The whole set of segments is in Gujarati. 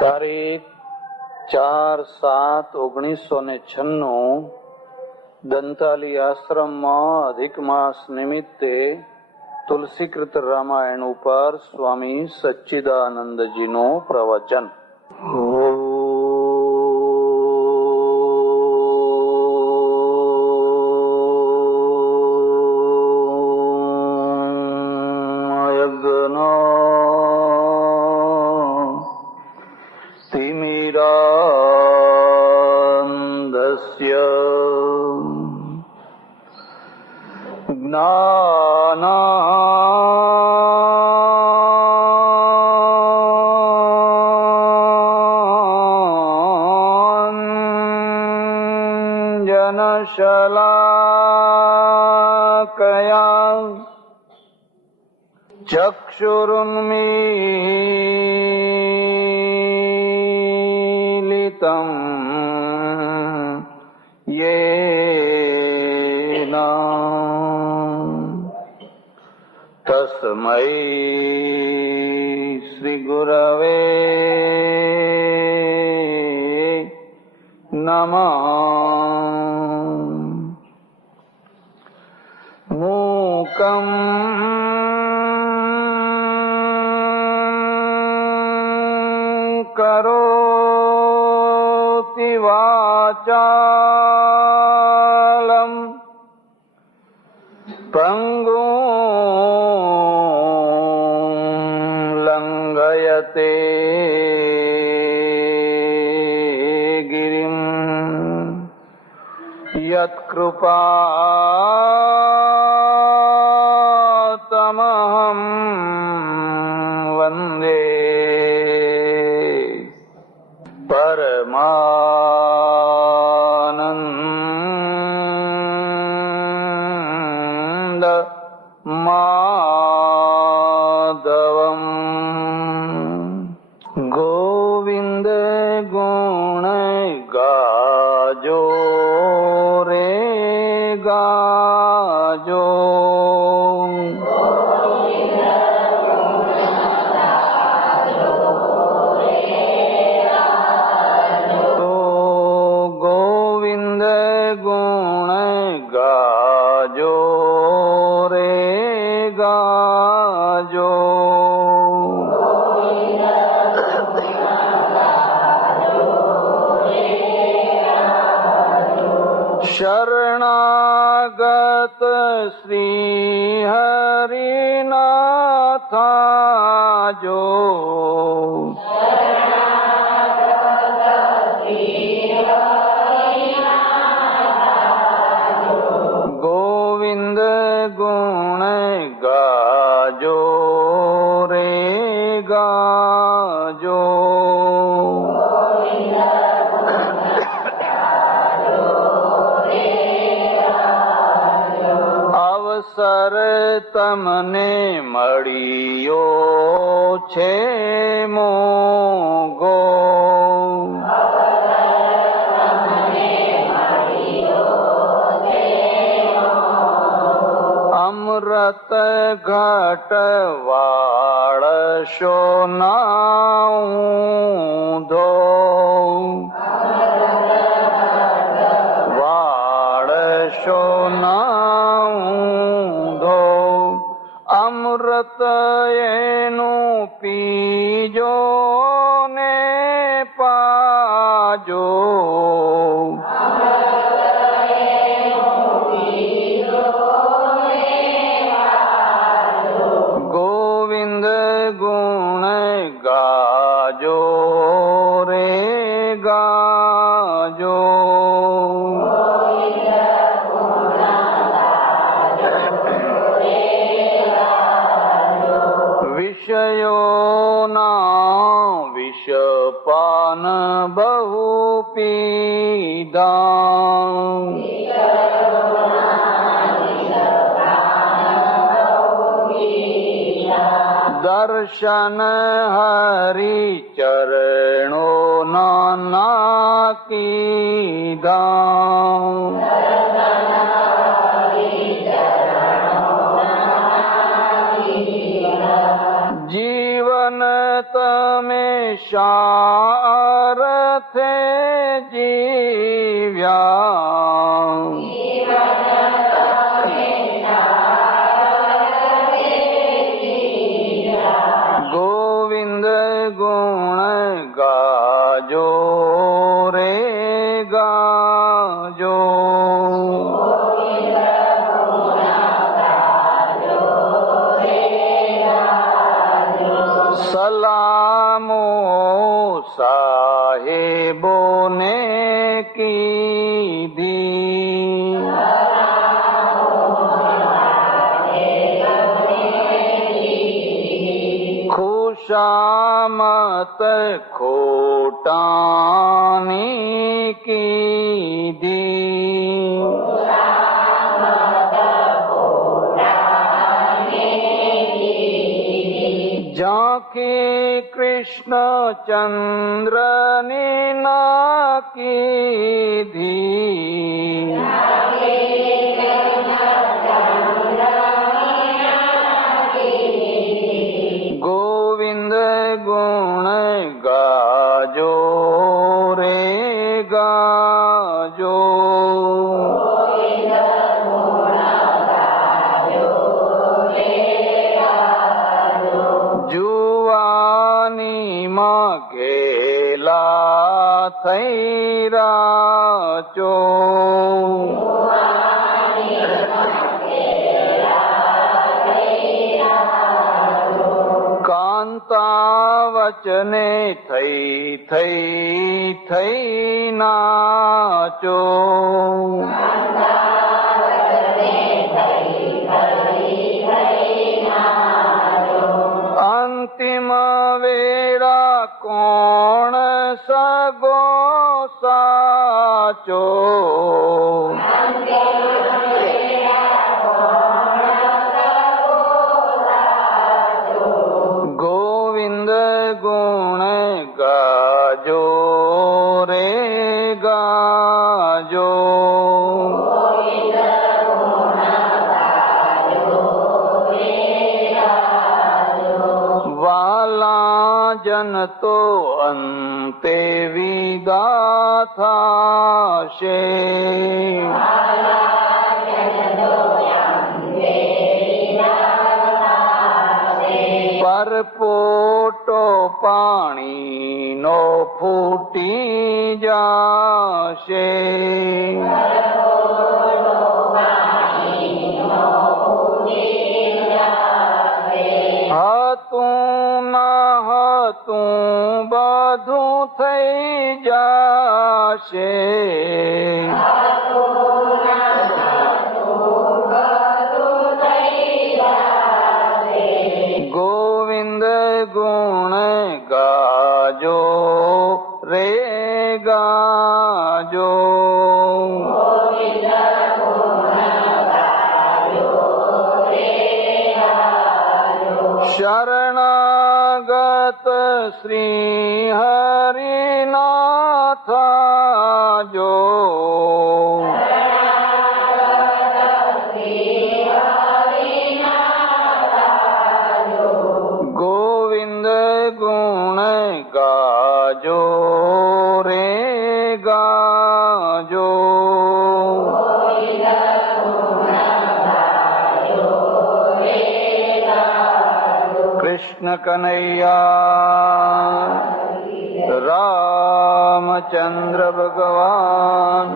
તારીખ 4/7/1996 દંતાલી આશ્રમમાં અધિક માસ નિમિત્તે તુલસીકૃત રામાયણ ઉપર સ્વામી સચ્ચિદાનંદજીનું પ્રવચન. શલાકયા ચક્ષુરુન્મીલિતં યેન તસ્મૈ શ્રી ગુરવે નમઃ. મૂકં કરોતિ વાચાલં પંગું લંઘયતે ગિરિં યત્કૃપાતમહં વંદે પરમાનંદ માધવમ. ગોવિંદ ગુણ ગાજો રે ગાજો, ગોવિંદ ગુણ ગાજો રે ગાજો. શરણાગત શ્રી હરિનાથાજો, ગોવિંદ ગુણ ગાજો રે ગાજો. અવસર તમને મળ્યો છે મોગો, અમૃત ઘટ વાળશો ના ઊંધો, વાળશો ના ઊંધો. અમૃત એનું પીજો ને પાજો, ગોવિંદ ગુણ ગાજો રે ગાજો. વિષયોના વિષપાન બહુ પીધા, દર્શન હરિચરણો ના કીધા, જીવન તમે હંમેશા જીવ્યા ગોવિંદ ગુણ ગાજો રે ગાજો સલામો સાહેબોને કીધી ખુશામત ખોટાની કીધી ઝાંખી કૃષ્ણચંદ્રની ના કીધી ગોવિંદ ગુણ ગાજો રે ગાજો જુવાનીમાં ઘેલા થઈ રાચો કાંતા વચને થઈ નાચો અંતિમ વેળા કોણ સગો સાચો ગોવિંદ ગુણ ગાજો રે ગાજો વાલા જન તો અંતે વિદા થાશે પરપોટો પાણીનો ફૂટી જાશે હતું ના હતું બધું થઈ જાશે ગોવિંદ ગુણ ગાજો રે ગાજો શરણાગત શ્રી હરિનાથ જો ગોવિંદ ગુણ ગાજો રે ગાજો કૃષ્ણ કનૈયા રામચંદ્ર ભગવાન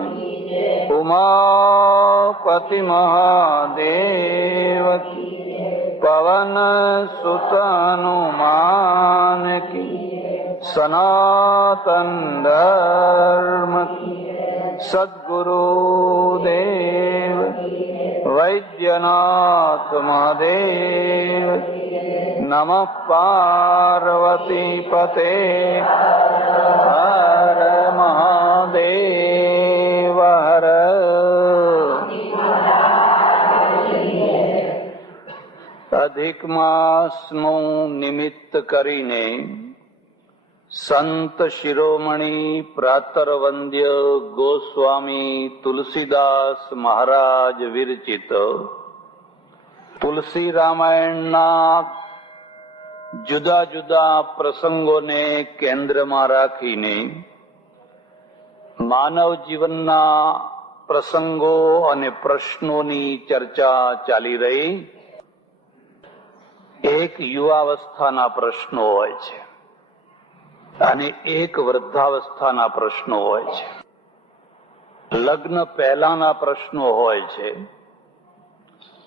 ઉમાપતિ મહાદેવ પવન સુત હનુમાન કી સનાતન ધર્મ કી સદ્ગુરુદેવ વૈદ્યનાથ મહાદેવ નમઃ પાર્વતી પતે હર મહાદેવ હર. અધિક માસનું નિમિત્ત કરીને સંત શિરોમણી પ્રાતર્વંદ્ય ગોસ્વામી તુલસીદાસ મહારાજ વિરચિત તુલસી રામાયણના જુદા જુદા પ્રસંગોને કેન્દ્રમાં રાખીને માનવ જીવનના પ્રસંગો અને પ્રશ્નોની ચર્ચા ચાલી રહી. એક યુવાવસ્થાના પ્રશ્નો હોય છે અને એક વૃદ્ધાવસ્થાના પ્રશ્નો હોય છે. લગ્ન પહેલાના પ્રશ્નો હોય છે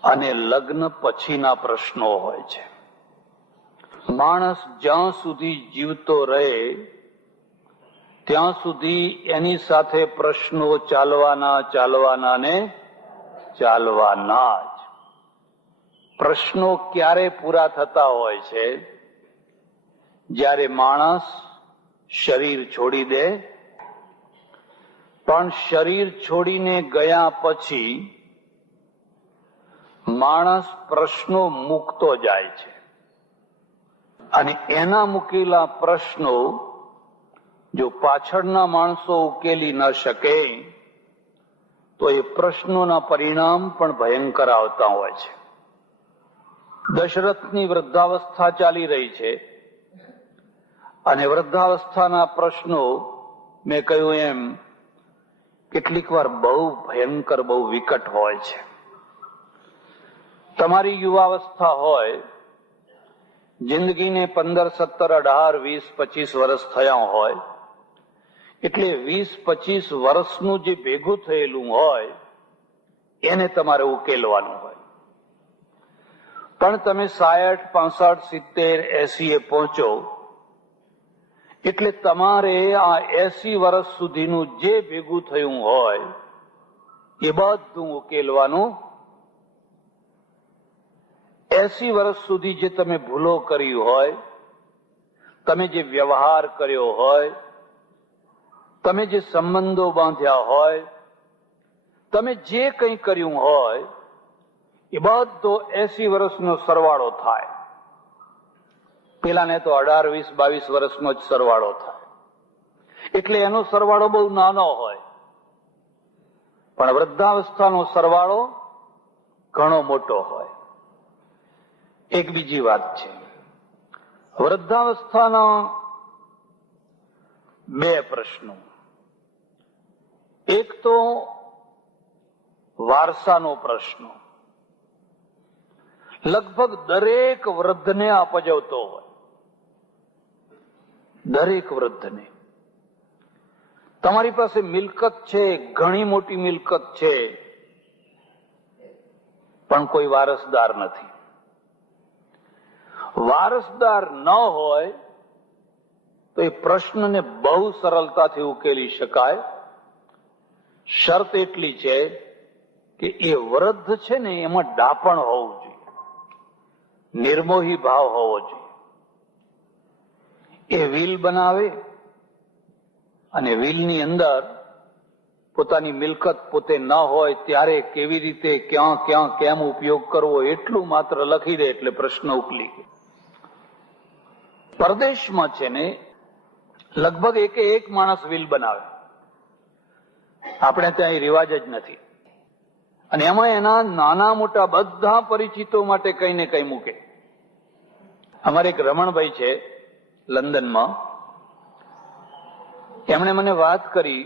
અને લગ્ન પછીના પ્રશ્નો હોય છે. માણસ જ્યાં સુધી જીવતો રહે ત્યાં સુધી એની સાથે પ્રશ્નો ચાલવાના ને ચાલવાના જ. પ્રશ્નો ક્યારે પૂરા થતા હોય છે? જ્યારે માણસ શરીર છોડી દે. પણ શરીર છોડીને ગયા પછી માણસ પ્રશ્નો મૂકતો જાય છે અને એના મૂકેલા પ્રશ્નો જો પાછળના માણસો ઉકેલી ન શકે તો એ પ્રશ્નોના પરિણામ પણ ભયંકર આવતા હોય છે. દશરથની વૃદ્ધાવસ્થા ચાલી રહી છે અને વૃદ્ધાવસ્થાના પ્રશ્નો મેં કહ્યું એમ કેટલીક વાર બહુ ભયંકર, બહુ વિકટ હોય છે. તમારી યુવાવસ્થા હોય, જિંદગીને 15, 17, 18, 20, 25 વર્ષ થયા હોય, એટલે 20-25 વર્ષનું જે ભેગું થયેલું હોય એને તમારે ઉકેલવાનું હોય. પણ તમે 60, 65, 70, 80 પહોંચો એટલે તમારે આ 80 વર્ષ સુધીનું જે ભેગું થયું હોય એ બધું ઉકેલવાનું. 80 વર્ષ સુધી જે તમે ભૂલો કરી હોય, તમે જે વ્યવહાર કર્યો હોય, તમે જે સંબંધો બાંધ્યા હોય, તમે જે કંઈ કર્યું હોય એ બધો 80 વર્ષનો સરવાળો થાય. પેલાને તો 18, 20, 22 વર્ષનો જ સરવાળો થાય એટલે એનો સરવાળો બહુ નાનો હોય. પણ વૃદ્ધાવસ્થાનો સરવાળો ઘણો મોટો હોય. એક બીજી વાત છે, વૃદ્ધાવસ્થાના 2 પ્રશ્નો. એક તો વારસાનો પ્રશ્ન લગભગ દરેક વૃદ્ધને અપજવતો હોય. દરેક વૃદ્ધને. તમારી પાસે મિલકત છે, ઘણી મોટી મિલકત છે, પણ કોઈ વારસદાર નથી. વારસદાર ન હોય તો એ પ્રશ્નને બહુ સરળતાથી ઉકેલી શકાય. શરત એટલી છે કે એ વૃદ્ધ છે ને એમાં ડાપણ હોવું જોઈએ, નિર્મોહી ભાવ હોવો જોઈએ. એ વિલ બનાવે અને વિલની અંદર પોતાની મિલકત પોતે ન હોય ત્યારે કેવી રીતે, ક્યાં ક્યાં, કેમ ઉપયોગ કરવો એટલું માત્ર લખી દે એટલે પ્રશ્ન ઉકેલી ગયો. પરદેશમાં છે ને લગભગ એક માણસ વિલ બનાવે. આપણે ત્યાં એ રિવાજ જ નથી. અને એમાં એના નાના મોટા બધા પરિચિતો માટે કઈ ને કઈ મૂકે. અમારે એક રમણભાઈ છે લંડનમાં, એમણે મને વાત કરી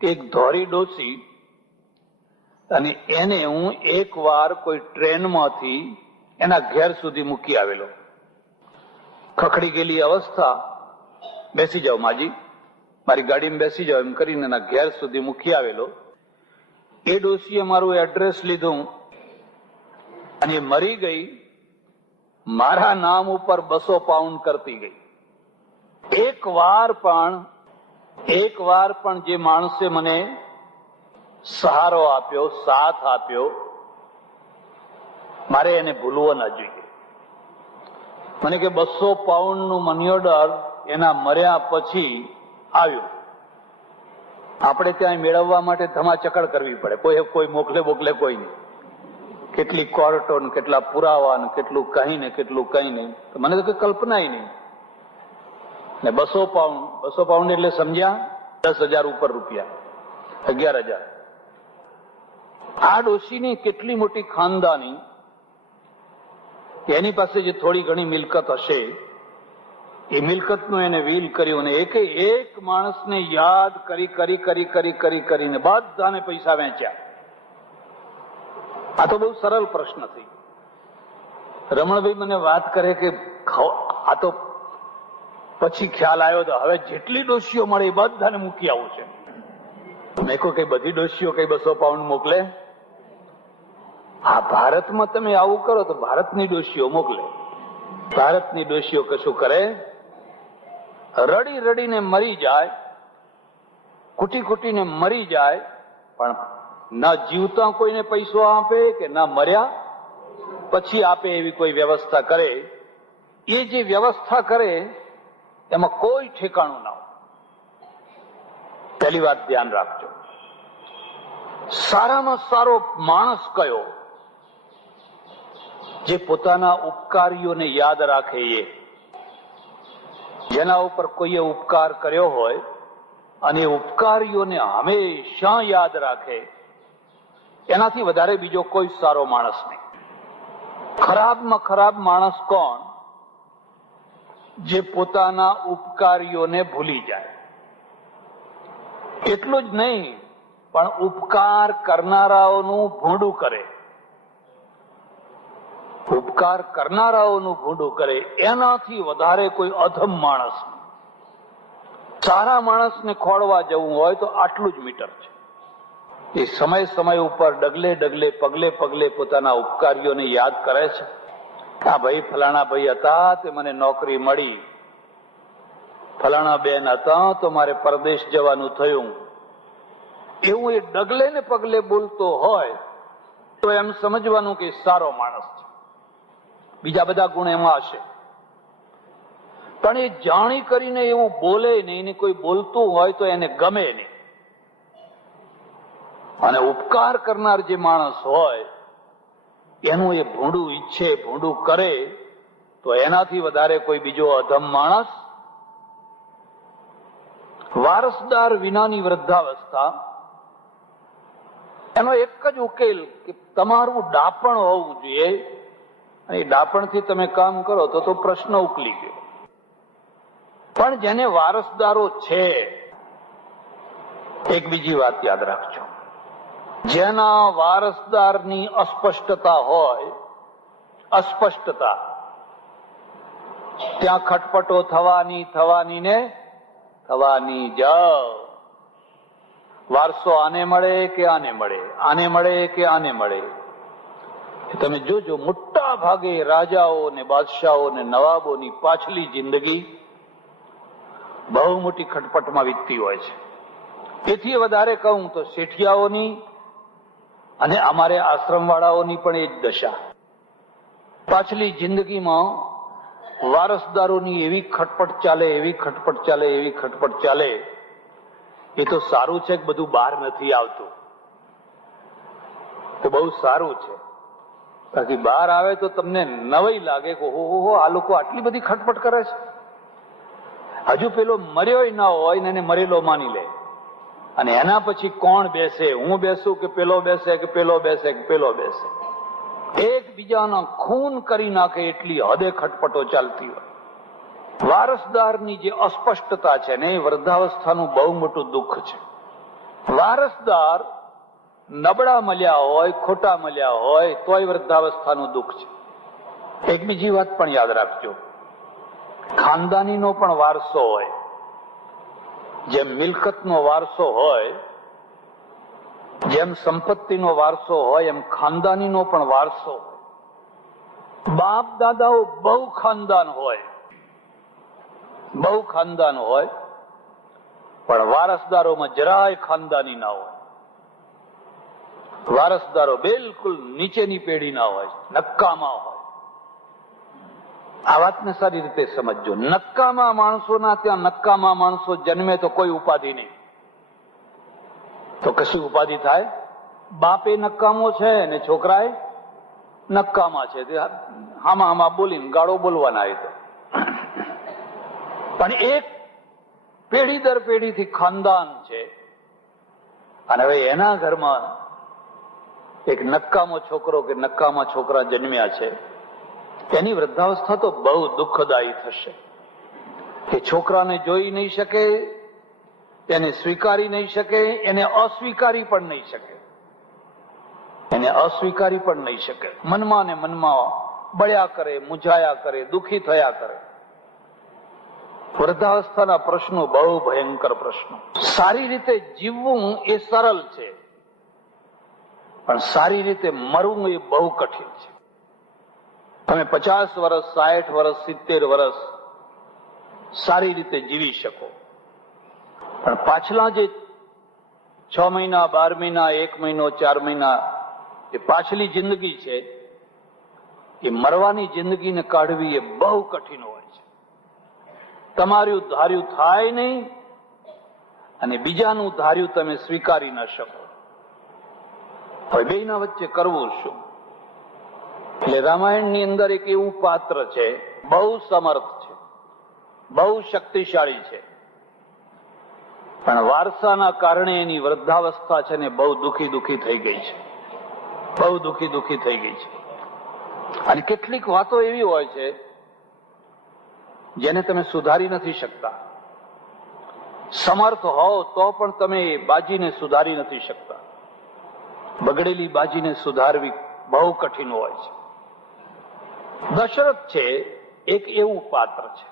કે એક ધોરી ડોસી અને એને હું એક વાર કોઈ ટ્રેનમાંથી એના ઘેર સુધી મૂકી આવેલો. ખખડી ગયેલી અવસ્થા, બેસી જાઓ માજી, મારી ગાડીમાં બેસી જાઓ એમ કરીને એના ઘેર સુધી મૂકી આવેલો. એ ડોસીએ મારું એડ્રેસ લીધું અને મરી ગઈ. મારા નામ ઉપર 200 પાઉન્ડ કરતી ગઈ. એક વાર પણ જે માણસે મને સહારો આપ્યો, સાથ આપ્યો, મારે એને ભૂલવો ન જોઈએ. મને કે 200 પાઉન્ડનું મની ઓર્ડર એના મર્યા પછી આવ્યું. આપણે ત્યાં મેળવવા માટે ધમાચકડ કરવી પડે. કોઈ મોકલે કોઈ નહીં. કેટલી કોર્ટો ને કેટલા પુરાવા ને કેટલું કઈ ને કેટલું કઈ નહીં. મને તો કઈ કલ્પના નહીં. ને 200 પાઉન્ડ એટલે સમજ્યા 10,000 ઉપર રૂપિયા, 11,000. આ ડોશીની કેટલી મોટી ખાનદાની એની પાસે જે થોડી ઘણી મિલકત હશે એ મિલકતનું એને વીલ કર્યું અને એક માણસને યાદ કરીને બધાને પૈસા વેચ્યા. આ તો બહુ સરળ પ્રશ્ન થઈ. રમણભાઈ મને વાત કરે કે આ તો પછી ખ્યાલ આવ્યો તો હવે જેટલી ડોશીઓ મળે એ બધાને મૂકી આવું છે. મેં કહ્યું કઈ બધી ડોશીઓ કઈ 200 પાઉન્ડ મોકલે? હા, ભારતમાં તમે આવું કરો તો ભારતની ડોશીઓ મોકલે. ભારતની ડોશીઓ કશું કરે? રડી રડીને મરી જાય, કૂટીને મરી જાય, પણ ના જીવતા કોઈને પૈસો આપે કે ના મર્યા પછી આપે એવી કોઈ વ્યવસ્થા કરે. એ જે વ્યવસ્થા કરે એમાં કોઈ ઠેકાણું ના હોય. પહેલી વાત ધ્યાન રાખજો. સારામાં સારો માણસ કયો? જે પોતાના ઉપકારીઓને યાદ રાખે, એ જેના ઉપર કોઈએ ઉપકાર કર્યો હોય અને ઉપકારીઓને હંમેશા યાદ રાખે, એનાથી વધારે બીજો કોઈ સારો માણસ નહીં. ખરાબમાં ખરાબ માણસ કોણ? જે પોતાના ઉપકારીઓને ભૂલી જાય. એટલું જ નહીં, પણ ઉપકાર કરનારાઓનું ભૂંડું કરે. ઉપકાર કરનારાઓનું ભૂંડું કરે, એનાથી વધારે કોઈ અધમ માણસ નહીં. સારા માણસને ખોળવા જવું હોય તો આટલું જ મીટર છે. એ સમય ઉપર ડગલે પગલે પોતાના ઉપકારીઓને યાદ કરે છે. આ ભાઈ ફલાણા ભાઈ હતા તે મને નોકરી મળી, ફલાણા બેન હતા તો મારે પરદેશ જવાનું થયું. એવું એ ડગલે ને પગલે બોલતો હોય તો એમ સમજવાનું કે સારો માણસ છે. બીજા બધા ગુણ એમાં હશે, પણ એ જાણી કરીને એવું બોલે નહીં. એને કોઈ બોલતું હોય તો એને ગમે નહીં. અને ઉપકાર કરનાર જે માણસ હોય એનું એ ભૂંડું ઈચ્છે, ભૂંડું કરે, તો એનાથી વધારે કોઈ બીજો અધમ માણસ. વારસદાર વિનાની વૃદ્ધાવસ્થા, એનો એક જ ઉકેલ કે તમારું ડાપણ હોવું જોઈએ. અને ડાપણથી તમે કામ કરો તો પ્રશ્ન ઉકલી ગયો. પણ જેને વારસદારો છે, એક બીજી વાત યાદ રાખજો. જેના વારસદારની અસ્પષ્ટતા હોય, અસ્પષ્ટતા, ત્યાં ખટપટો થવાની ને થવાની જ. વારસો આને મળે કે આને મળે, આને મળે કે આને મળે. તમે જોજો, મોટા ભાગે રાજાઓ ને બાદશાહો ને નવાબોની પાછલી જિંદગી બહુ મોટી ખટપટમાં વીતતી હોય છે. તેથી વધારે કહું તો શેઠિયાઓની અને અમારે આશ્રમવાળાઓની પણ એ જ દશા. પાછલી જિંદગીમાં વારસદારોની એવી ખટપટ ચાલે. એ તો સારું છે કે બધું બહાર નથી આવતું, તો બહુ સારું છે. બાકી બહાર આવે તો તમને નવાઈ લાગે કે ઓહો, આ લોકો આટલી બધી ખટપટ કરે છે. હજુ પેલો મર્યો ના હોય ને એને મરેલો માની લે, અને એના પછી કોણ બેસે, હું બેસું કે પેલો બેસે કે પેલો બેસે કે પેલો બેસે, એકબીજાના ખૂન કરી નાખે એટલી હદે ખટપટો ચાલતી હોય. વારસદારની જે અસ્પષ્ટતા છે ને, એ વૃદ્ધાવસ્થાનું બહુ મોટું દુઃખ છે. વારસદાર નબળા મળ્યા હોય, ખોટા મળ્યા હોય, તોય વૃદ્ધાવસ્થાનું દુઃખ છે. એક બીજી વાત પણ યાદ રાખજો. ખાનદાનીનો પણ વારસો હોય. જેમ મિલકતનો વારસો હોય, જેમ સંપત્તિનો વારસો હોય, એમ ખાનદાનીનો પણ વારસો હોય. બાપ દાદાઓ બહુ ખાનદાન હોય, પણ વારસદારોમાં જરાય ખાનદાની ના હોય. વારસદારો બિલકુલ નીચેની પેઢીના હોય, નક્કામાં હોય. આ વાતને સારી રીતે સમજજો. નક્કામાં માણસોના ત્યાં નક્કામાં માણસો જન્મે તો કોઈ ઉપાધિ નહીં. તો કશું ઉપાધિ થાય? બાપે નક્કામો છે ને છોકરાએ નક્કામાં છે, હામાં બોલીને ગાળો બોલવાના. એ તો પણ એક પેઢી દર પેઢીથી ખાનદાન છે, અને હવે એના ઘરમાં એક નક્કામો છોકરો કે નક્કામા છોકરા જન્મ્યા છે. એની વૃદ્ધાવસ્થા તો બહુ દુઃખદાયી થશે કે છોકરાને જોઈ નહીં શકે, એને સ્વીકારી નહીં શકે, એને અસ્વીકારી પણ નહીં શકે, એને અસ્વીકારી પણ નહીં શકે. મનમાં ને મનમાં બળ્યા કરે, મૂંઝાયા કરે, દુઃખી થયા કરે. વૃદ્ધાવસ્થાના પ્રશ્નો બહુ ભયંકર પ્રશ્નો. સારી રીતે જીવવું એ સરળ છે, પણ સારી રીતે મરવું એ બહુ કઠિન છે. તમે 50 વર્ષ, 60 વર્ષ, 70 વર્ષ સારી રીતે જીવી શકો, પણ પાછલા જે 6 મહિના, 12 મહિના, 1 મહિનો, 4 મહિના એ પાછલી જિંદગી છે, એ મરવાની જિંદગીને કાઢવી એ બહુ કઠિન હોય છે. તમારું ધાર્યું થાય નહીં અને બીજાનું ધાર્યું તમે સ્વીકારી ન શકો. હવે બેયના વચ્ચે કરવું શું? એટલે રામાયણની અંદર એક એવું પાત્ર છે, બહુ સમર્થ છે, બહુ શક્તિશાળી છે, પણ વારસાના કારણે એની વૃદ્ધાવસ્થા છે ને બહુ દુઃખી થઈ ગઈ છે, બહુ દુઃખી થઈ ગઈ છે. અને કેટલીક વાતો એવી હોય છે જેને તમે સુધારી નથી શકતા. સમર્થ હો તો પણ તમે બાજીને સુધારી નથી શકતા. બગડેલી બાજીને સુધારવી બહુ કઠિન હોય છે. દશરથ છે એક એવું પાત્ર છે.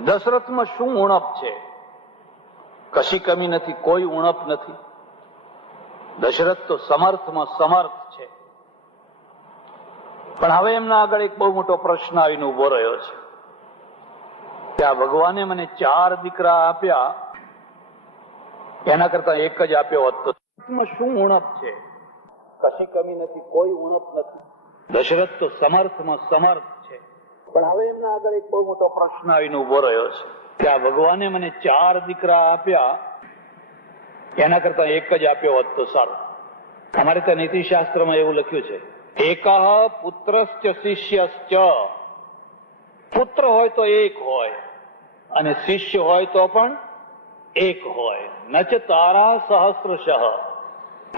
દશરથમાં શું ઉણપ છે? કશી કમી નથી, કોઈ ઉણપ નથી. દશરથ તો સમર્થમાં સમર્થ છે. પણ હવે એમના આગળ એક બહુ મોટો પ્રશ્ન આવીને ઉભો રહ્યો છે કે આ ભગવાને મને 4 દીકરા આપ્યા, એના કરતા એક જ આપ્યો હોત તો શું ઉણપ છે? કશી કમી નથી, કોઈ ઉણપ નથી. દશરથ તો સમર્થમાં સમર્થ છે. પણ હવે એમના આગળ એક બહુ મોટો પ્રશ્ન આવીને ઉભો રહ્યો છે કે આ ભગવાને મને 4 દીકરા આપ્યા, એના કરતા એક જ આપ્યો હોત તો સારું. અમારે ત્યાં નીતિશાસ્ત્રમાં એવું લખ્યું છે, એકઃ પુત્રશ્ચ શિષ્યશ્ચ. પુત્ર હોય તો એક હોય અને શિષ્ય હોય તો પણ એક હોય. નચ તારા સહસ્રશઃ.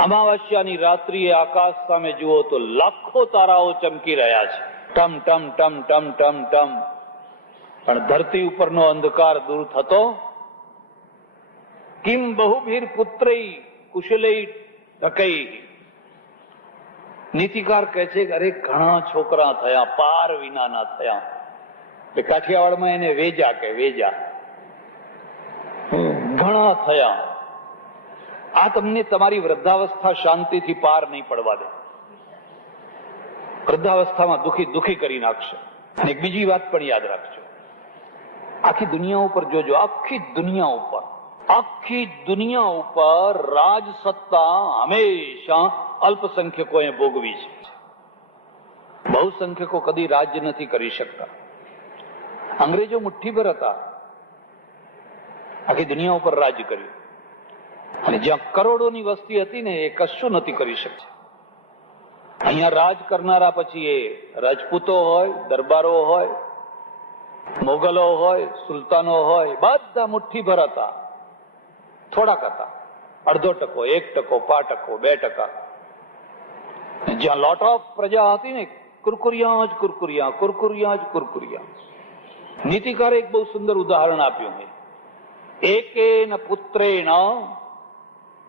અમાવસ્યાની રાત્રિએ આકાશ સામે જુઓ તો લાખો તારાઓ ચમકી રહ્યા છે, ટમ ટમ ટમ ટમ ટમ ટમ. પણ ધરતી ઉપરનો અંધકાર દૂર થતો. કિમ બહુભીર પુત્રૈ કુશલૈ ઢકૈ. નીતિકાર કહે છે કે અરે ઘણા છોકરા થયા, પાર વિનાના થયા. કાઠિયાવાડમાં એને વેજા કે વેજા, ઘણા થયા. આ તમને તમારી વૃદ્ધાવસ્થા શાંતિથી પાર નહીં પડવા દે. વૃદ્ધાવસ્થામાં દુઃખી કરી નાખશે. અને એક બીજી વાત પણ યાદ રાખજો, આખી દુનિયા ઉપર જોજો, આખી દુનિયા ઉપર રાજ સત્તા હંમેશા અલ્પસંખ્યકોએ ભોગવી છે. બહુસંખ્યકો કદી રાજ્ય નથી કરી શકતા. અંગ્રેજો મુઠ્ઠીભર હતા, આખી દુનિયા ઉપર રાજ કર્યું. અને જ્યાં કરોડોની વસ્તી હતી ને એ કશું નથી કરી શકતા. અહીંયા રાજ કરનારા પછી એ રાજપૂતો હોય, દરબારો હોય, મોગલો હોય, સુલતાનો હોય, બધા મુઠ્ઠીભર હતા. થોડાક હતા, 0.5%, 1%, 5%, 2%. જ્યાં લોટ ઓફ પ્રજા હતી ને, કુરકુરિયા. નીતિકારે એક બહુ સુંદર ઉદાહરણ આપ્યું છે. એકેન પુત્રેણ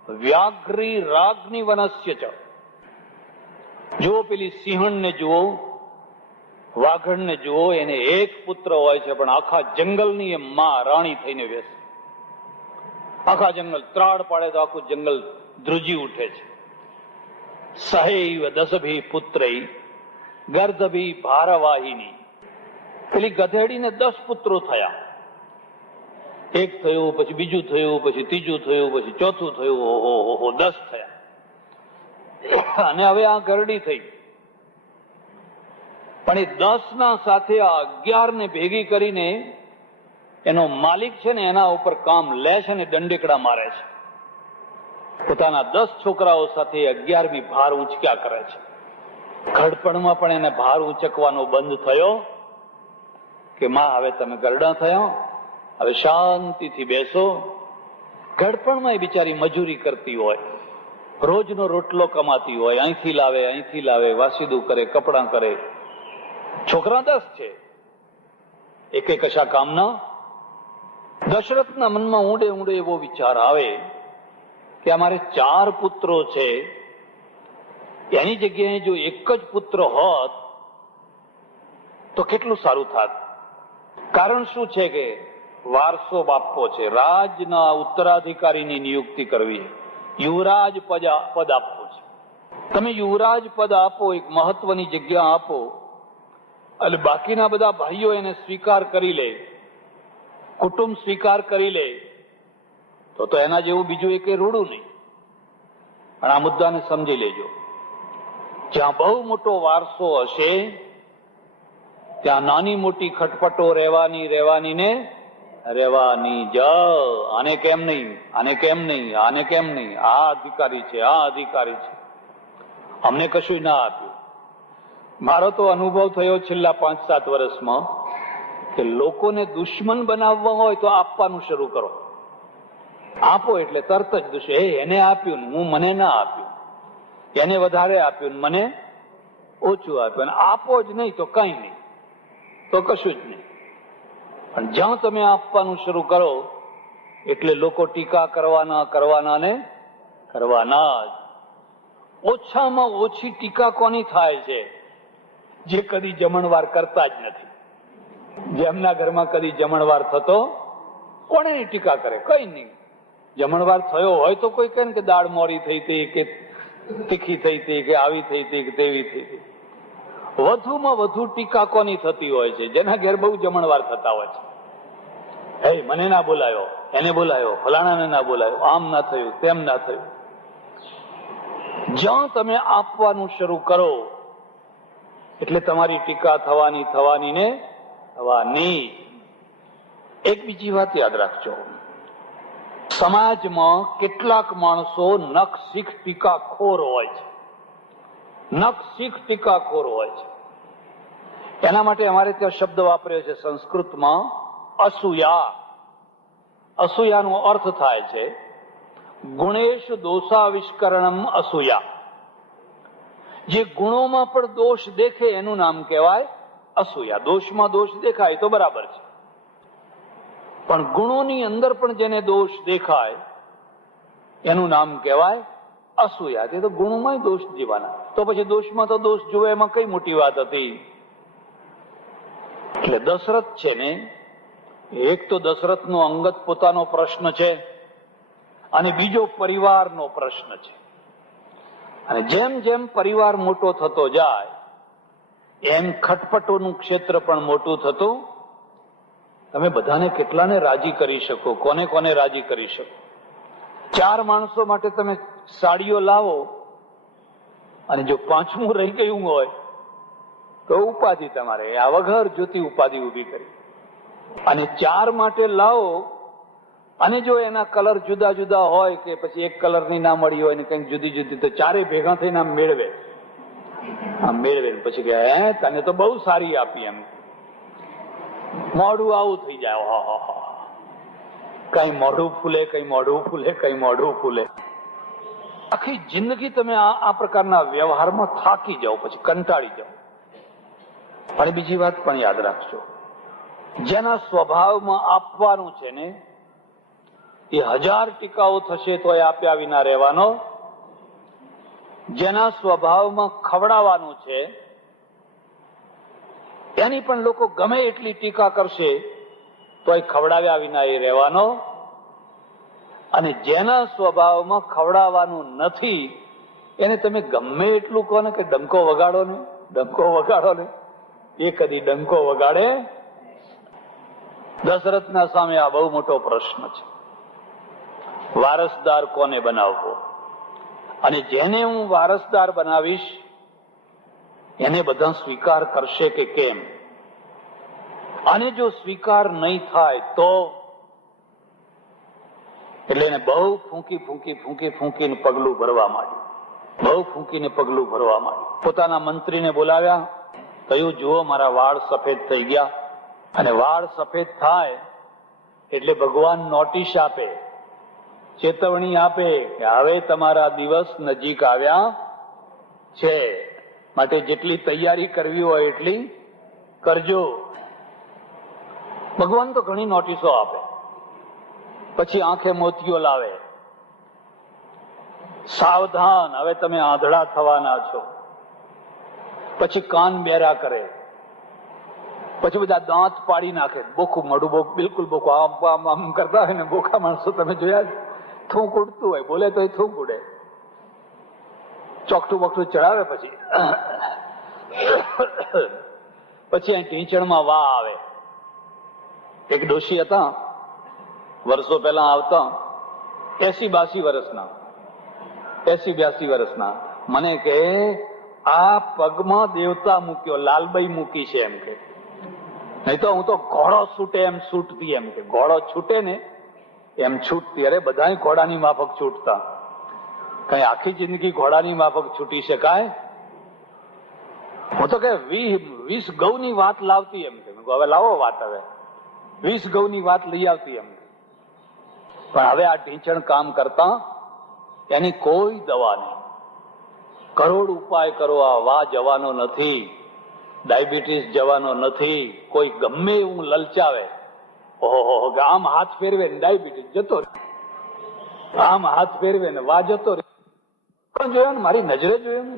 વ્યાઘ્રી રાજ્ઞી વનસ્ય ચ. જો પેલી સિંહણને જુઓ, વાઘણને જુઓ, એને એક પુત્ર હોય છે પણ આખા જંગલની એ માં રાણી થઈને બેસે. આખા જંગલ ત્રાડ પાડે તો આખું જંગલ ધ્રુજી ઉઠે છે. સહૈવ દશભી પુત્રૈ ગર્દભી ભારવાહિની. પેલી ગધેડીને 10 પુત્રો થયા. એક થયું, પછી બીજું થયું, પછી ત્રીજું થયું, પછી ચોથું થયું, ઓહો 10 થયા. અને હવે આ ગરડી થઈ. પણ એ 10 ના સાથે આ 11 ને ભેગી કરીને એનો માલિક છે ને એના ઉપર કામ લે છે ને દંડેકડા મારે છે. પોતાના 10 છોકરાઓ સાથે 11મી ભાર ઉંચક્યા કરે છે. ઘડપણમાં પણ એને ભાર ઉંચકવાનો બંધ થયો કે માં હવે તમે ગરડા થયા, હવે શાંતિથી બેસો. ઘડપણમાં એ બિચારી મજૂરી કરતી હોય, રોજનો રોટલો કમાતી હોય, અહીંથી લાવે, વાસીદું કરે, કપડાં કરે, છોકરા 10 છે, એકે કશા કામના. દશરથના મનમાં ઊંડે ઊંડે એવો વિચાર આવે કે અમારે 4 પુત્રો છે, એની જગ્યાએ જો એક જ પુત્ર હોત તો કેટલું સારું થાત. કારણ શું છે કે વારસો બાપવો છે, રાજના ઉત્તરાધિકારીની નિયુક્તિ કરવી, યુવરાજ પદ આપવું છે. તમે યુવરાજ પદ આપો, એક મહત્વની જગ્યા આપો, અને બાકીના બધા ભાઈઓ એને સ્વીકાર કરી લે, કુટુંબ સ્વીકાર કરી લે, તો એના જેવું બીજું એક રૂડું નહીં. પણ આ મુદ્દાને સમજી લેજો. જ્યાં બહુ મોટો વારસો હશે ત્યાં નાની મોટી ખટપટો રહેવાની ને રહેવાની જ. આને કેમ નહીં, આને કેમ નહીં, આને કેમ નહીં, આ અધિકારી છે, આ અધિકારી છે, અમને કશું ના આપ્યું. મારો તો અનુભવ થયો છેલ્લા 5-7 વર્ષમાં કે લોકોને દુશ્મન બનાવવા હોય તો આપવાનું શરૂ કરો. આપો એટલે તરત જ દુશ્મન, એને આપ્યું ને મને ના આપ્યું, એને વધારે આપ્યું ને મને ઓછું આપ્યું. આપો જ નહીં તો કઈ નહીં, તો કશું જ નહીં. પણ જ્યાં તમે આપવાનું શરૂ કરો એટલે લોકો ટીકા કરવાના ને કરવાના જ. ઓછામાં ઓછી ટીકા કોની થાય છે? જે કદી જમણવાર કરતા જ નથી. જેમના ઘરમાં કદી જમણવાર થતો, કોને ટીકા કરે? કઈ નહીં. જમણવાર થયો હોય તો કોઈ કહે કે દાળ મોરી થઈ હતી, કે તીખી થઈ હતી, કે આવી થઈ હતી, કે તેવી થઈ હતી. વધુમાં વધુ ટીકા કોની થતી હોય છે? જેના ઘેર બહુ જમણવાર થતા હોય છે. હે મને ના બોલાયો, એને બોલાયો, ફલાણાને ના બોલાયો, આમ ના થયું, તેમ ના થયું. જ્યાં તમે આપવાનું શરૂ કરો એટલે તમારી ટીકા થવાની ને થવાની. એક બીજી વાત યાદ રાખજો, સમાજમાં કેટલાક માણસો નખશીખ ટીકાખોર હોય છે. નખશીખ ટીકાખોર હોય છે. એના માટે અમારે ત્યાં શબ્દ વાપર્યો છે સંસ્કૃતમાં, અસૂયા. અસૂયાનો અર્થ થાય છે ગુણેશ દોષાવિષ્કરણમ અસૂયા. જે ગુણોમાં પણ દોષ દેખે એનું નામ કહેવાય અસૂયા. દોષમાં દોષ દેખાય તો બરાબર છે, પણ ગુણોની અંદર પણ જેને દોષ દેખાય એનું નામ કહેવાય અસૂયા. તે તો ગુણોમાં દોષ જીવાના, તો પછી દોષમાં તો દોષ જુએ, એમાં કઈ મોટી વાત હતી? એટલે દશરથ છે ને, એક તો દશરથનો અંગત પોતાનો પ્રશ્ન છે, અને બીજો પરિવારનો પ્રશ્ન છે. અને જેમ જેમ પરિવાર મોટો થતો જાય એમ ખટપટોનું ક્ષેત્ર પણ મોટું થતું. તમે બધાને કેટલાને રાજી કરી શકો? કોને કોને રાજી કરી શકો? 4 માણસો માટે તમે સાડીઓ લાવો અને જો 5મું રહી ગયું હોય તો ઉપાધિ તમારે આ વગર જોતી ઉપાધિ ઉભી કરી. અને 4 માટે લાવો અને જો એના કલર જુદા જુદા હોય કે પછી એક કલરની ના મળી હોય ને કંઈક જુદી જુદી, તો 4 ભેગા થઈને આમ મેળવે પછી કે હે તને તો બહુ સારી આપી, એમ મોઢું આવું થઈ જાય. કઈ મોઢું ફૂલે, કઈ મોઢું ફૂલે, કઈ મોઢું ફૂલે. આખી જિંદગી તમે આ પ્રકારના વ્યવહારમાં થાકી જાઓ, પછી કંટાળી જાઓ. અને બીજી વાત પણ યાદ રાખજો, જેના સ્વભાવમાં આપવાનું છે ને એ 1000 ટીકાઓ થશે તો એ આપ્યા વિના રહેવાનો. જેના સ્વભાવમાં ખવડાવવાનું છે એની પણ લોકો ગમે એટલી ટીકા કરશે તો એ ખવડાવ્યા વિના એ રહેવાનો. અને જેના સ્વભાવમાં ખવડાવવાનું નથી એને તમે ગમે એટલું કહો ને કે ડંકો વગાડો ને, એ કદી ડંકો વગાડે. દશરથના સામે આ બહુ મોટો પ્રશ્ન છે, વારસદાર કોને બનાવવો? અને જેને હું વારસદાર બનાવીશ એને બધા સ્વીકાર કરશે કે કેમ? અને જો સ્વીકાર નહીં થાય તો? એટલે એને બહુ ફૂંકીને પગલું ભરવા માંડ્યું. બહુ ફૂંકીને પગલું ભરવા માંડ્યું. પોતાના મંત્રીને બોલાવ્યા, કહ્યું જુઓ મારા વાળ સફેદ થઈ ગયા. અને વાળ સફેદ થાય એટલે ભગવાન નોટિસ આપે, ચેતવણી આપે કે હવે તમારા દિવસ નજીક આવ્યા છે, માટે જેટલી તૈયારી કરવી હોય એટલી કરજો. ભગવાન તો ઘણી નોટિસો આપે, પછી આંખે મોતિયો લાવે, સાવધાન હવે તમે આંધળા થવાના છો, પછી કાન બેરા કરે, પછી બધા દાંત પાડી નાખે, બોખું મોઢું બોખ બિલકુલ બોખું આમ આમ આમ કરતા હોય ને, બોખા માણસો તમે જોયા, થૂંક ઉડતું હોય, બોલે તો એ થૂંક ઉડે, ચોકઠું બોકઠું ચડાવે, પછી અહીં ઢીંચણમાં વા આવે. એક ડોશી હતા, વર્ષો પહેલા આવતા, 80-82 વર્ષના, 80-82 વર્ષના, મને કે આ પગમાં દેવતા મૂક્યો, લાલબાઈ મૂકી છે એમ કે, નહીં તો હું તો ઘોડો છૂટે એમ છૂટતી, એમ કે ઘોડો છૂટે ને એમ છૂટતી. અરે બધા ઘોડાની માફક છૂટતા, કઈ આખી જિંદગી ઘોડાની માફક છૂટી શકાય? હું તો કે 20 ગૌની વાત લાવતી એમ કે, હવે લાવો વાત, હવે 20 ગૌની વાત લઈ આવતી એમ. પણ હવે આ ઢીંચણ કામ કરતા એની કોઈ દવા નહીં. કરોડ ઉપાય કરો, આ વા જવાનો નથી, ડાયાબિટીસ જવાનો નથી. કોઈ ગમે એવું લલચાવે, ઓહો આમ હાથ ફેરવે ને ડાયાબિટીસ જતો રહે, આમ હાથ ફેરવે ને વા જતો રહે. પણ જોયો ને, મારી નજરે જોયો ને.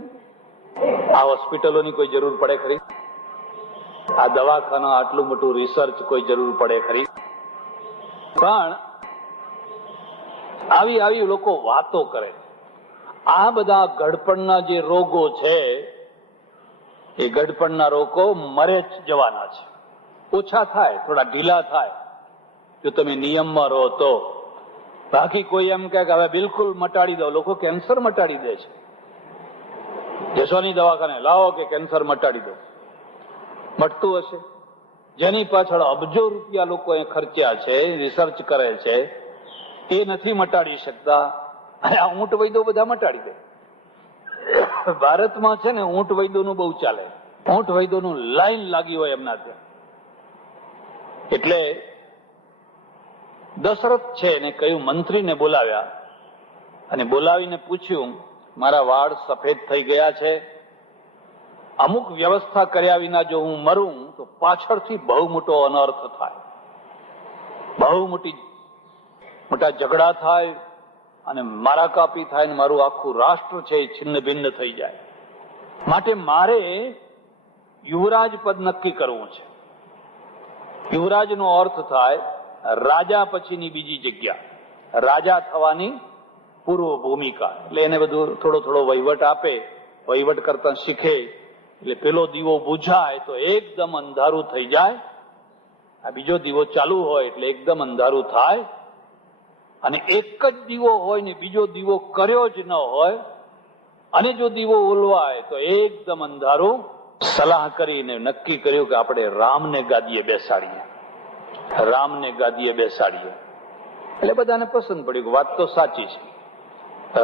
આ હોસ્પિટલોની કોઈ જરૂર પડે ખરી? આ દવાખાના, આટલું મોટું રિસર્ચ કોઈ જરૂર પડે ખરી? પણ આવી લોકો વાતો કરે. આ બધા ગડપણના જે રોગો છે, એ ગડપણના રોગો મરે જ જવાના છે. ઓછા થાય, થોડા ઢીલા થાય, જો તમે નિયમમાં રહો તો. બાકી કોઈ એમ કે હવે બિલકુલ મટાડી દો. લોકો કેન્સર મટાડી દે છે. જશોની દવાખાને લાવો કે કેન્સર મટાડી દો. મટતું હશે? જેની પાછળ અબજો રૂપિયા લોકોએ ખર્ચ્યા છે, રિસર્ચ કરે છે, એ નથી મટાડી શકતા. અને આ ઊંટ વૈદ્યો બધા મટાડી દે. ભારતમાં છે ને ઊંટ વૈદ્યોનું બહુ ચાલે. ઊંટ વૈદ્યોનું લાઈન લાગી હોય એમના ત્યાં. એટલે દશરથ છે એને કહ્યું, મંત્રીને બોલાવ્યા અને બોલાવીને પૂછ્યું, મારા વાળ સફેદ થઈ ગયા છે, અમુક વ્યવસ્થા કર્યા વિના જો હું મરું તો પાછળથી બહુ મોટો અનર્થ થાય, બહુ મોટા ઝઘડા થાય અને મારા કાપી થાય ને મારું આખું રાષ્ટ્ર છે એ છિન્ન ભિન્ન થઈ જાય. માટે મારે યુવરાજ પદ નક્કી કરવું છે. યુવરાજનો અર્થ થાય રાજા પછીની બીજી જગ્યા, રાજા થવાની પૂર્વ ભૂમિકા. એટલે એને બધું થોડો વહીવટ આપે, વહીવટ કરતા શીખે. એટલે પેલો દીવો બુઝાય તો એકદમ અંધારું થઈ જાય, આ બીજો દીવો ચાલુ હોય એટલે એકદમ અંધારું થાય. અને એક જ દીવો હોય ને બીજો દીવો કર્યો જ ન હોય, અને જો દીવો ઓલવાય તો એકદમ અંધારું. સલાહ કરીને નક્કી કર્યું કે આપણે રામને ગાદીએ બેસાડીએ, રામને ગાદીએ બેસાડીએ. એટલે બધાને પસંદ પડ્યું કે વાત તો સાચી છે,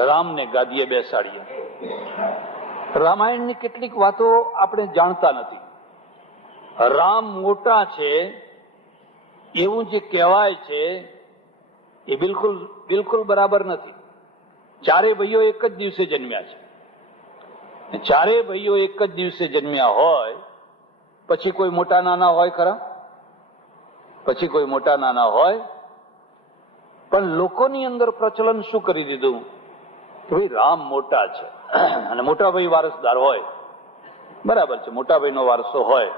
રામને ગાદીએ બેસાડીએ. રામાયણની કેટલીક વાતો આપણે જાણતા નથી. રામ મોટા છે એવું જે કહેવાય છે એ બિલકુલ બરાબર નથી. ચારે ભાઈઓ એક જ દિવસે જન્મ્યા છે. ચારે ભાઈઓ એક જ દિવસે જન્મ્યા હોય પછી કોઈ મોટા નાના હોય ખરા? પછી કોઈ મોટા નાના હોય? પણ લોકોની અંદર પ્રચલન શું કરી દીધું કે ભાઈ રામ મોટા છે અને મોટા ભાઈ વારસદાર હોય. બરાબર છે, મોટા ભાઈનો વારસો હોય.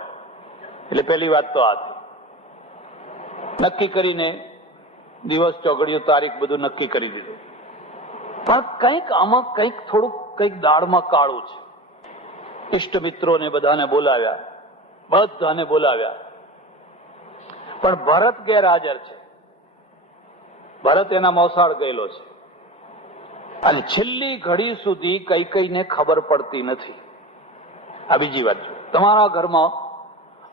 એટલે પહેલી વાત તો આ થઈ. નક્કી કરીને દિવસ, ચોઘડિયું, તારીખ બધું નક્કી કરી દીધું. પણ કંઈક આમાં કંઈક દાળમાં કાળું છે. ઇષ્ટ મિત્રોને બધાને બોલાવ્યા, પણ ભરત ગેરહાજર છે. ભરત એના મોસાળ ગયેલો છે અને છેલ્લી ઘડી સુધી કઈને ખબર પડતી નથી. આ બીજી વાત છે. તમારા ઘરમાં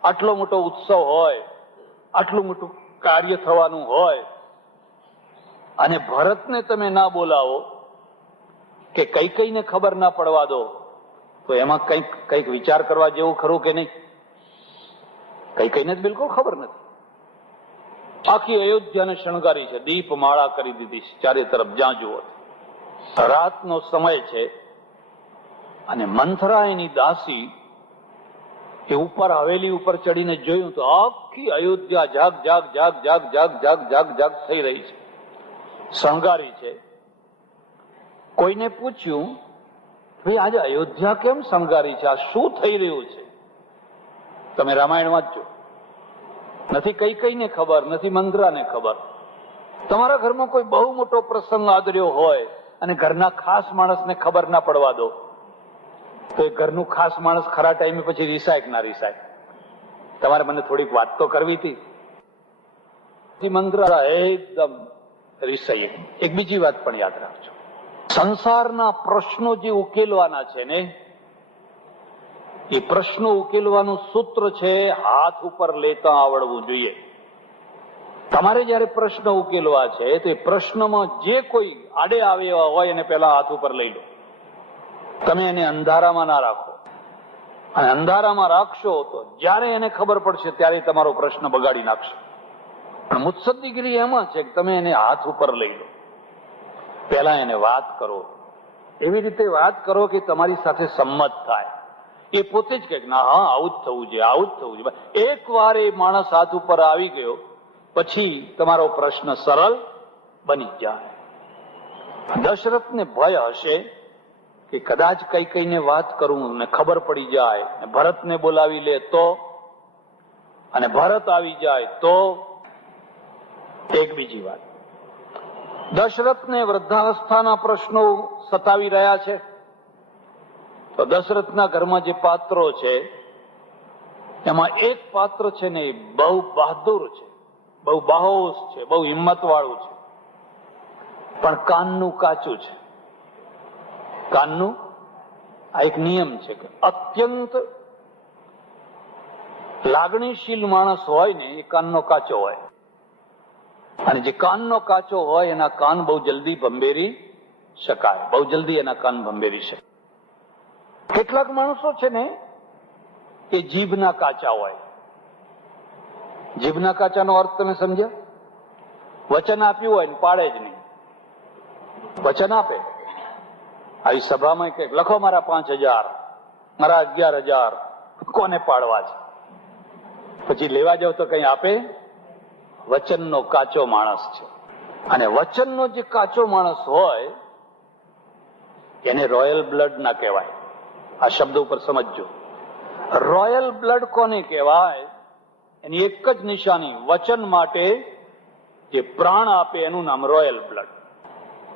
આટલો મોટો ઉત્સવ હોય, આટલું મોટું કાર્ય થવાનું હોય અને ભરતને તમે ના બોલાવો કે કઈને ખબર ના પડવા દો, તો એમાં કંઈક વિચાર કરવા જેવું ખરું કે નહીં? કઈને જ બિલકુલ ખબર નથી. આખી અયોધ્યાને શણગારી છે, દીપમાળા કરી દીધી છે ચારે તરફ જ્યાં જુઓ. રાતનો સમય છે અને મંથરા એની દાસી એ ઉપર હવેલી ઉપર ચડીને જોયું તો આખી અયોધ્યા જાગ જાગ જાગ જાગ જાગ જાગ જાગ જાગ થઈ રહી છે, શણગારી છે. કોઈને પૂછ્યું, ભાઈ આજે અયોધ્યા કેમ શણગારી છે, આ શું થઈ રહ્યું છે? તમે રામાયણ વાંચજો. નથી કઈ કઈને ખબર, નથી મંદરાને ખબર. તમારા ઘરમાં કોઈ બહુ મોટો પ્રસંગ આદર્યો હોય અને ઘરના ખાસ માણસને ખબર ના પડવા દો, તો એ ઘરનું ખાસ માણસ ખરા ટાઈમે પછી રિસાય કે ના રિસાય? તમારે મને થોડીક વાત તો કરવી હતી. મંદરા એકદમ રિસાઈ. એક બીજી વાત પણ યાદ રાખજો, સંસારના પ્રશ્નો જે ઉકેલવાના છે ને, એ પ્રશ્નો ઉકેલવાનું સૂત્ર છે હાથ ઉપર લેતા આવડવું જોઈએ. તમારે જયારે પ્રશ્ન ઉકેલવા છે તો એ પ્રશ્નમાં જે કોઈ આડે આવે એવા હોય એને પેલા હાથ ઉપર લઈ લો. તમે એને અંધારામાં ના રાખો, અને અંધારામાં રાખશો તો જયારે એને ખબર પડશે ત્યારે તમારો પ્રશ્ન બગાડી નાખશે. પણ મુત્સદ્દીગીરી એમાં છે કે તમે એને હાથ ઉપર લઈ લો, પેલા એને વાત કરો, એવી રીતે વાત કરો કે તમારી સાથે સંમત થાય. એ પોતે જ કહે ના હા આવું જ થવું જોઈએ, આવું જ થવું જોઈએ. એક વાર એ માણસ હાથ ઉપર આવી ગયો પછી તમારો પ્રશ્ન સરળ બની જાય. દશરથને ભય હશે કે કદાચ કઈ કઈને વાત કરું ને ખબર પડી જાય ને ભરતને બોલાવી લે તો, અને ભરત આવી જાય તો. એક બીજી વાત, દશરથને વૃદ્ધાવસ્થાના પ્રશ્નો સતાવી રહ્યા છે, તો દશરથના ઘરમાં જે પાત્રો છે એમાં એક પાત્ર છે ને બહુ બહાદુર છે, બહુ બાહોશ છે, બહુ હિંમત વાળું છે, પણ કાનનું કાચું છે. કાનનું આ એક નિયમ છે કે અત્યંત લાગણીશીલ માણસ હોય ને એ કાનનો કાચો હોય, અને જે કાનનો કાચો હોય એના કાન બહુ જલ્દી ભંભેરી શકાય, બહુ જલ્દી એના કાન ભંભેરી શકાય. કેટલાક માણસો છે ને એ જીભના કાચા હોય. જીભના કાચાનો અર્થ તમે સમજ્યા? વચન આપ્યું હોય ને પાડે જ નહીં. વચન આપે આવી સભામાં કે લખો મારા 5,000, મારા 11,000, કોને પાડવા છે? પછી લેવા જાવ તો કઈ આપે? વચનનો કાચો માણસ છે. અને વચનનો જે કાચો માણસ હોય એને રોયલ બ્લડ ના કહેવાય. આ શબ્દ ઉપર સમજજો. રોયલ બ્લડ કોને કહેવાય? એની એક જ નિશાની, વચન માટે જે પ્રાણ આપે એનું નામ રોયલ બ્લડ.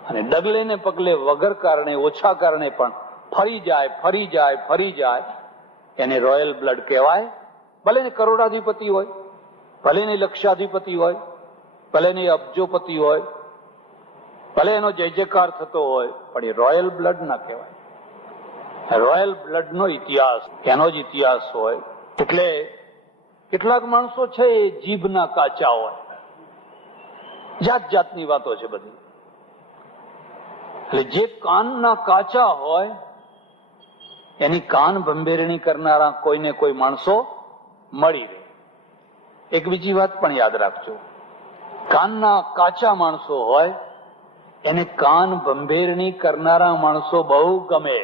અને ડગલે ને પગલે વગર કારણે, ઓછા કારણે પણ ફરી જાય ફરી જાય ફરી જાય એને રોયલ બ્લડ કહેવાય. ભલે ને કરોડાધિપતિ હોય, ભલે ને લક્ષાધિપતિ હોય, ભલે ને અબજોપતિ હોય, ભલે એનો જય જયકાર થતો હોય, પણ એ રોયલ બ્લડ ના કહેવાય. રોયલ બ્લડ નો ઇતિહાસ એનો જ ઇતિહાસ હોય. એટલે કેટલાક માણસો છે એ જીભના કાચા હોય, જાત જાતની વાતો છે બધી. એટલે જે કાનના કાચા હોય એની કાન ભંભેરણી કરનારા કોઈને કોઈ માણસો મળી રહે. એક બીજી વાત પણ યાદ રાખજો, કાનના કાચા માણસો હોય એને કાન ભંભેરણી કરનારા માણસો બહુ ગમે,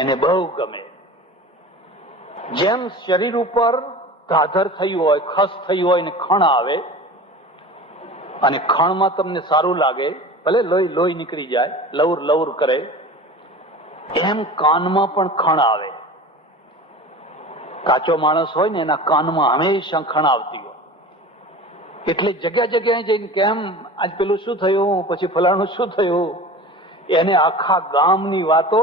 એને બહુ ગમે. જેમ શરીર ઉપર ધાધર થઈ હોય, ખસ થઈ હોય ને ખણ આવે, અને ખણમાં તમને સારું લાગે, ભલે લોહી નીકળી જાય, લવર લવર કરે, એમ કાનમાં પણ ખણ આવે. કાચો માણસ હોય ને એના કાનમાં હંમેશા ખણ આવતી હોય. એટલે જગ્યા જગ્યાએ જઈને કેમ આજ પેલું શું થયું, પછી ફલાણું શું થયું, એને આખા ગામની વાતો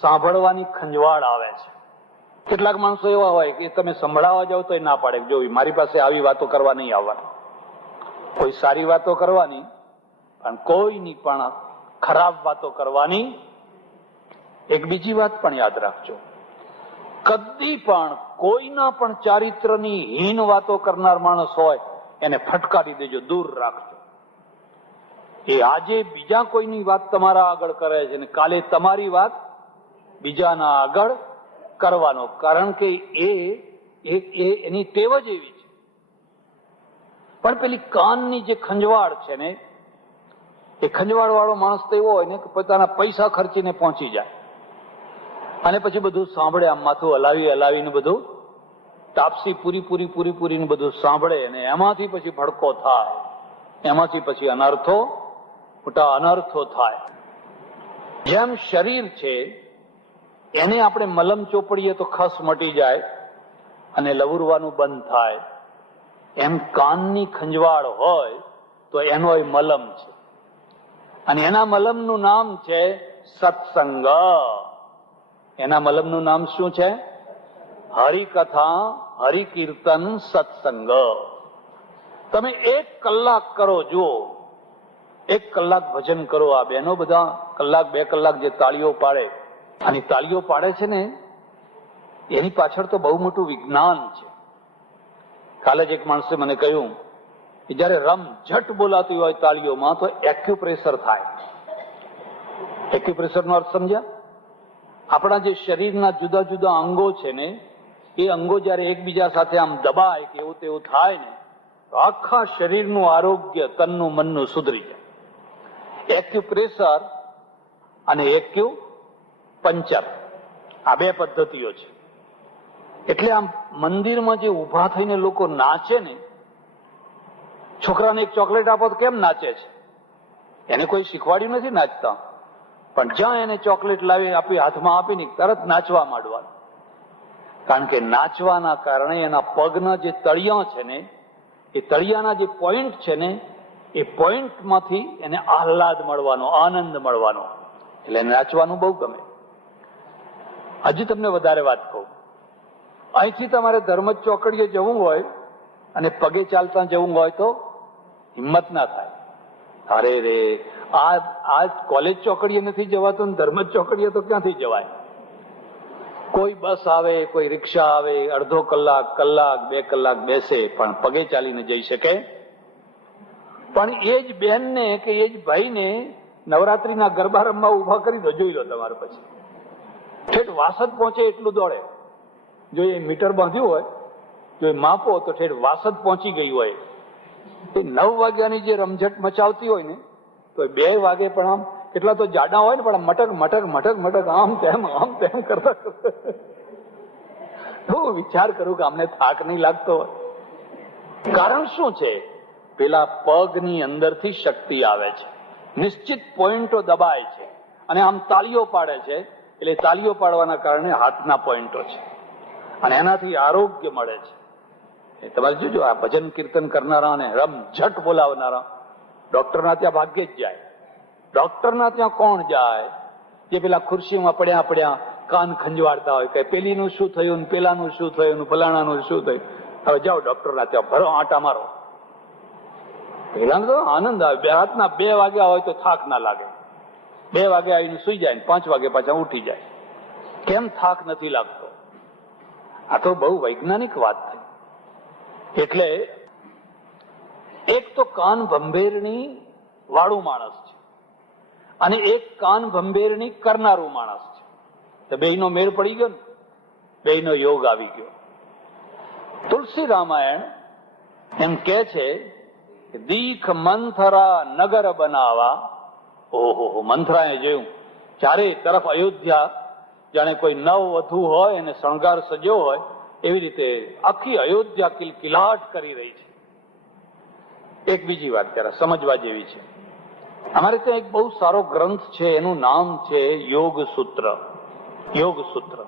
સાંભળવાની ખંજવાળ આવે છે. કેટલાક માણસો એવા હોય કે તમે સંભળાવવા જાવ તો એ ના પાડે, જો મારી પાસે આવી વાતો કરવા નહીં આવવાની. કોઈ સારી વાતો કરવાની, પણ કોઈની પણ ખરાબ વાતો કરવાની. એક બીજી વાત પણ યાદ રાખજો, કદી પણ કોઈના પણ ચારિત્રની હીન વાતો કરનાર માણસ હોય એને ફટકારી દેજો, દૂર રાખજો. એ આજે બીજા કોઈની વાત તમારા આગળ કરે છે ને કાલે તમારી વાત બીજાના આગળ કરવાનો, કારણ કે એની ટેવ જ એવી છે. પણ પેલી કાનની જે ખંજવાળ છે ને, એ ખંજવાળ વાળો માણસ તો એવો હોય ને કે પોતાના પૈસા ખર્ચીને પહોંચી જાય. અને પછી બધું સાંભળે, આમ માથું હલાવીને બધું તાપસી પૂરી બધું સાંભળે, અને એમાંથી પછી ભડકો થાય, એમાંથી પછી અનર્થો, મોટા અનર્થો થાય. જેમ શરીર છે એને આપણે મલમ ચોપડીએ તો ખસ મટી જાય અને લવરવાનું બંધ થાય, એમ કાનની ખંજવાળ હોય તો એનો એ મલમ છે, અને એના મલમનું નામ છે સત્સંગ. એના મલમનું નામ શું છે? હરિકથા, હરિકીર્તન, સત્સંગ. તમે 1 કલાક કરો, જુઓ, 1 કલાક ભજન કરો. આ બહેનો બધા કલાક 2 કલાક જે તાળીઓ પાડે, અને તાળીઓ પાડે છે ને, એની પાછળ તો બહુ મોટું વિજ્ઞાન છે. કાલે જ એક માણસે મને કહ્યું કે જયારે રમઝટ બોલાતી હોય તાળીઓમાં તો એક્યુપ્રેશર થાય. એક્યુપ્રેશર નો અર્થ સમજ્યા? આપણા જે શરીરના જુદા જુદા અંગો છે ને, એ અંગો જયારે એકબીજા સાથે આમ દબાય કે એવું તેવું થાય ને, તો આખા શરીરનું આરોગ્ય, તનનું મનનું સુધરી જાય. એક્યુપ્રેશર અને એક્યુ પંચર, આ 2 પદ્ધતિઓ છે. એટલે આમ મંદિરમાં જે ઉભા થઈને લોકો નાચે ને, છોકરાને એક ચોકલેટ આપો તો કેમ નાચે છે? એને કોઈ શીખવાડ્યું નથી નાચતા, પણ જ્યાં એને ચોકલેટ લાવી આપી, હાથમાં આપીને તરત નાચવા માંડવાનું. કારણ કે નાચવાના કારણે એના પગના જે તળિયા છે ને, એ તળિયાના જે પોઈન્ટ છે ને, એ પોઈન્ટમાંથી એને આહલાદ મળવાનો, આનંદ મળવાનો, એટલે નાચવાનું બહુ ગમે. હજી તમને વધારે વાત કહું. અહીંથી તમારે ધર્મજ ચોકડીએ જવું હોય અને પગે ચાલતા જવું હોય તો હિંમત ના થાય. અરે રે, આ કોલેજ ચોકડીએ નથી જવાતું ને ધર્મજ ચોકડીએ તો ક્યાંથી જવાય? કોઈ બસ આવે, કોઈ રિક્ષા આવે, અડધો કલાક, 2 કલાક બેસે, પણ પગે ચાલીને જઈ શકે. પણ એ જ બહેનને કે એ જ ભાઈને નવરાત્રીના ગરબા રમવા ઉભા કરી દો, જોઈ લો તમારે પછી ઠેઠ વાસદ પહોંચે એટલું દોડે. જો એ મીટર બાંધ્યું હોય, જો એ માપો તો ઠેઠ વાસદ પહોંચી ગઈ હોય. એ 9 વાગ્યાની જે રમઝટ મચાવતી હોય ને, તો 2 વાગે પણ આમ, કેટલા તો જાડા હોય ને, પણ મટક મટક મટક મટક આમ તેમ કરતા. હું વિચાર કરું કે અમને થાક નહીં લાગતો હોય. કારણ શું છે? પેલા પગની અંદરથી શક્તિ આવે છે, નિશ્ચિત પોઈન્ટો દબાય છે, અને આમ તાળીઓ પાડે છે. એટલે તાળીઓ પાડવાના કારણે હાથના પોઈન્ટો છે, અને એનાથી આરોગ્ય મળે છે. તમારે જોજો, આ ભજન કીર્તન કરનારા ને રમઝટ બોલાવનારા ડોક્ટરના ત્યાં ભાગ્યે જ જાય. ડોક્ટરના ત્યાં કોણ જાય? જે પેલા ખુરશીમાં પડ્યા કાન ખંજવાળતા હોય કે પેલીનું શું થયું, પેલાનું શું થયું, ફલાણાનું શું થયું. હવે જાઓ ડોક્ટરના ત્યાં, ભરો આંટા મારો. પેલાને તો આનંદ આવે. રાતના 2 વાગ્યા હોય તો થાક ના લાગે. 2 વાગે આવીને સુઈ જાય, 5 વાગે પાછા ઉઠી જાય. કેમ થાક નથી લાગતો? આ તો બહુ વૈજ્ઞાનિક વાત થઈ. એટલે એક તો કાન ભંભેરણી વાળું માણસ છે, અને એક કાન ભંભેરણી કરનારું માણસ છે. તો બેયનો મેળ પડી ગયો ને, બેયનો યોગ આવી ગયો. તુલસી રામાયણ એમ કે છે કે દીખ મંથરા નગર બનાવા. ઓહો, મંથરાએ જોયું ચારે તરફ અયોધ્યા જાણે કોઈ નવ વધુ હોય અને શણગાર સજ્યો હોય એવી રીતે આખી અયોધ્યા કિલકિલાટ કરી રહી છે. એક બીજી વાત જરા સમજવા જેવી છે. અમારે ત્યાં એક બહુ સારો ગ્રંથ છે, એનું નામ છે યોગ સૂત્ર. યોગ સૂત્ર.